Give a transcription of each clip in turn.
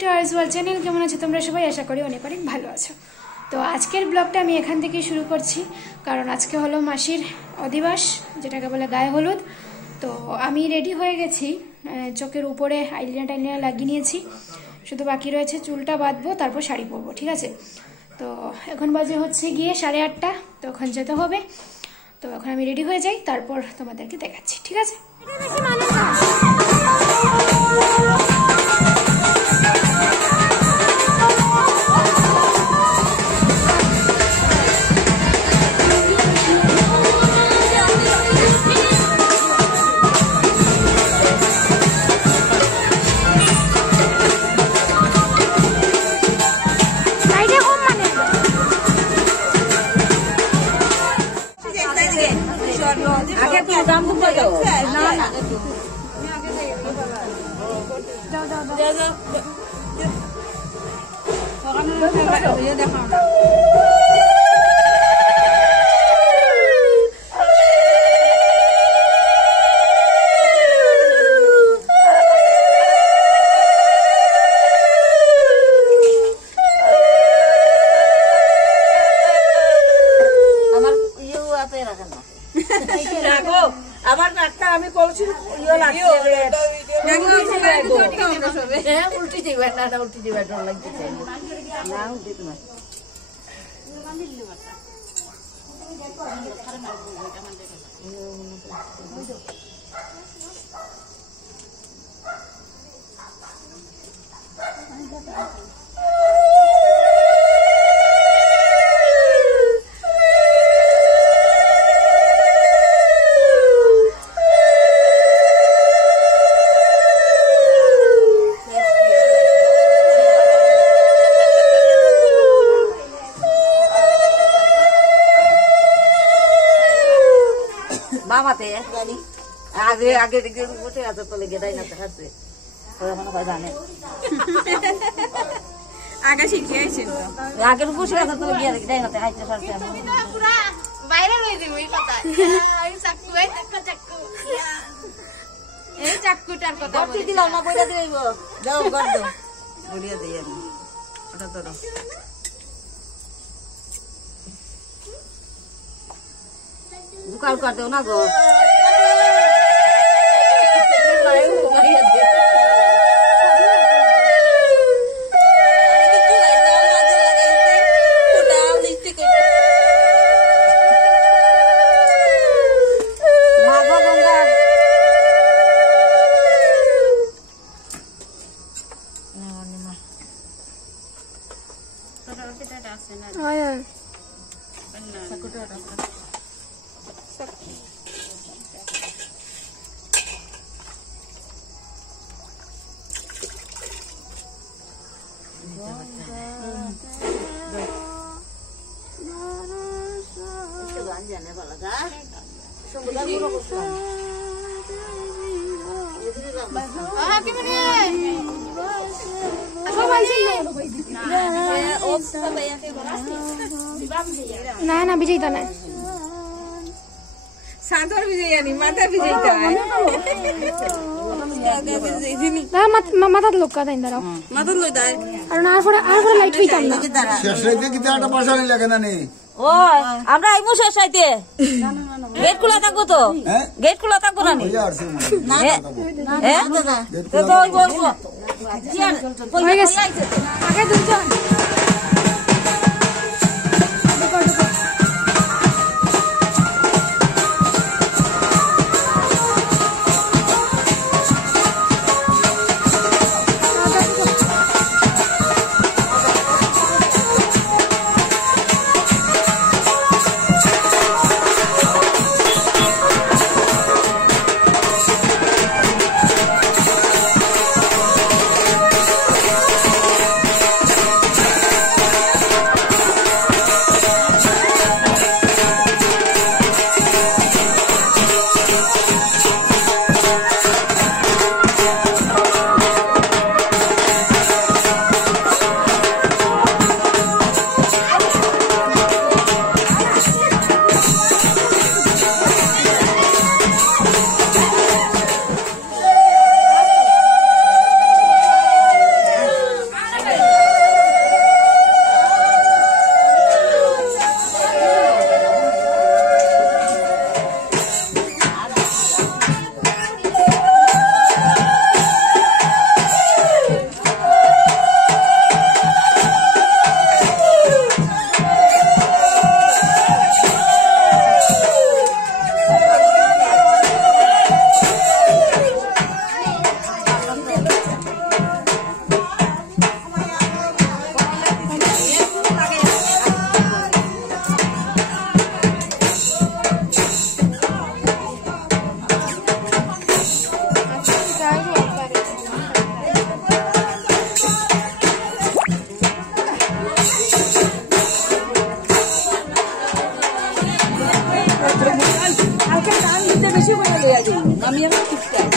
Two আরস world channel. কেমন আছো তোমরা সবাই? আশা করি অনেক অনেক ভালো আছো। তো আজকের ব্লগটা আমি এখান থেকে শুরু করছি, কারণ আজকে হলো মাসির অধিবাস, যেটাকে বলে গায়ে হলুদ। তো আমি রেডি হয়ে গেছি, চোখের উপরে আইলাইনার লাগিয়ে নিয়েছি, শুধু বাকি রয়েছে চুলটা বাঁধবো, তারপর শাড়ি পরবো, ঠিক আছে? তো এখন বাজে হচ্ছে গিয়ে 8:30, তো ওখানে যেতে হবে। তো এখন আমি রেডি হয়ে যাই, তারপর তোমাদেরকে দেখাচ্ছি, ঠিক আছে? আমার নাকটা আমি করছি উল্টি দিবে না, উল্টি দিবে ডর লাগছে না, উল্টি না। মামাতে আগে আগে বসে আছে, তো লেগে দেয় না, হাসছে জানে আগে শিখিয়েছিল, আগের বসে আছে তো গিয়ে দেয় না, হাইতে সারছে বাইরে লই দিব এই কথা, এই চাকু এই চাকু এই চাকুটার কথা বলি দিলাম না, বইলা দেব যাও গড় দাও বলিয়া দেই আমি ওটা ধরো। দুকাল কর দেও না গো, না না বিজয়িতা না, সাদর বিজয়ানি মাথা বিজয়িতা মাথাত লোকা তাই দাঁড়াও, মাথা লই দাই আর না আর লাইট হইতাম না শেষ রাইতে কি একটা পাশালি লাগে না নি? ও আমরা আইমু শেষ রাইতে, গেট খোলা থাকবো তো, গেট খোলা থাকবো না নি? হয়ে গেছে আগে দুজন। বেশি করে লইয়া দিই আমি আমার ঠিকঠাক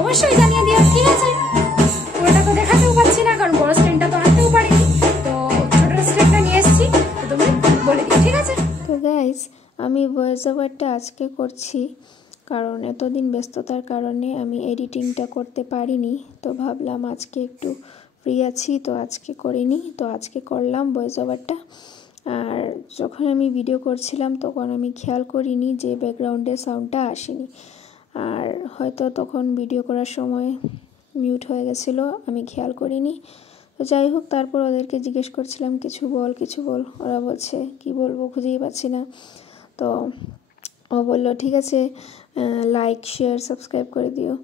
অবশ্যই জানিয়ে দিও, ঠিক আছে? পুরোটা তো দেখাতেও পাচ্ছি না কারণ বড় স্ক্রিনটা তো আনতেও পারিনি, তো ছোট স্ক্রিনটা নিয়ে এসেছি, তো তুমি বলে দিও, ঠিক আছে? তো গাইস, আমি ভয়েস ওভারটা আজকে করছি কারণ এতদিন ব্যস্ততার কারণে আমি এডিটিংটা করতে পারিনি। তো ভাবলাম আজকে একটু ফ্রি আছি, তো আজকে করিনি, তো আজকে করলাম ভয়েস ওভারটা। আর যখন আমি ভিডিও করছিলাম তখন আমি খেয়াল করিনি যে ব্যাকগ্রাউন্ডে সাউন্ডটা আসেনি, আর হয়তো তখন ভিডিও করার সময় মিউট হয়ে গেছিলো, আমি খেয়াল করিনি। তো যাই হোক, তারপর ওদেরকে জিজ্ঞেস করছিলাম কিছু বল, ওরা বলছে কি বলবো খুঁজেই পাচ্ছি না। তো ও বললো ঠিক আছে, লাইক শেয়ার সাবস্ক্রাইব করে দিও।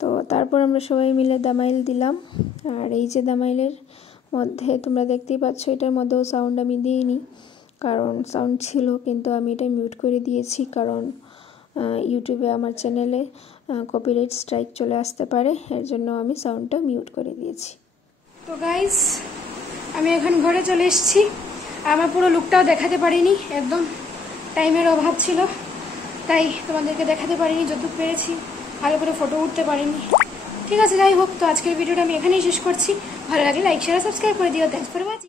তো তারপর আমরা সবাই মিলে দামাইল দিলাম। আর এই যে দামাইলের মধ্যে তোমরা দেখতেই পাচ্ছ, এটার মধ্যেও সাউন্ড আমি দিইনি কারণ সাউন্ড ছিল, কিন্তু আমি এটা মিউট করে দিয়েছি কারণ ইউটিউবে আমার চ্যানেলে কপিরাইট স্ট্রাইক চলে আসতে পারে, এর জন্য আমি সাউন্ডটা মিউট করে দিয়েছি। তো গাইস, আমি এখন ঘরে চলে এসেছি। আমার পুরো লুকটাও দেখাতে পারিনি, একদম টাইমের অভাব ছিল, তাই তোমাদেরকে দেখাতে পারিনি, যতটুকু পেরেছি। ভালো করে ফটো উঠতে পারিনি, ঠিক আছে? যাই হোক, তো আজকের ভিডিওটা আমি এখানেই শেষ করছি। ভালো লাগলে লাইক শেয়ার সাবস্ক্রাইব করে দিও। Thanks for watching.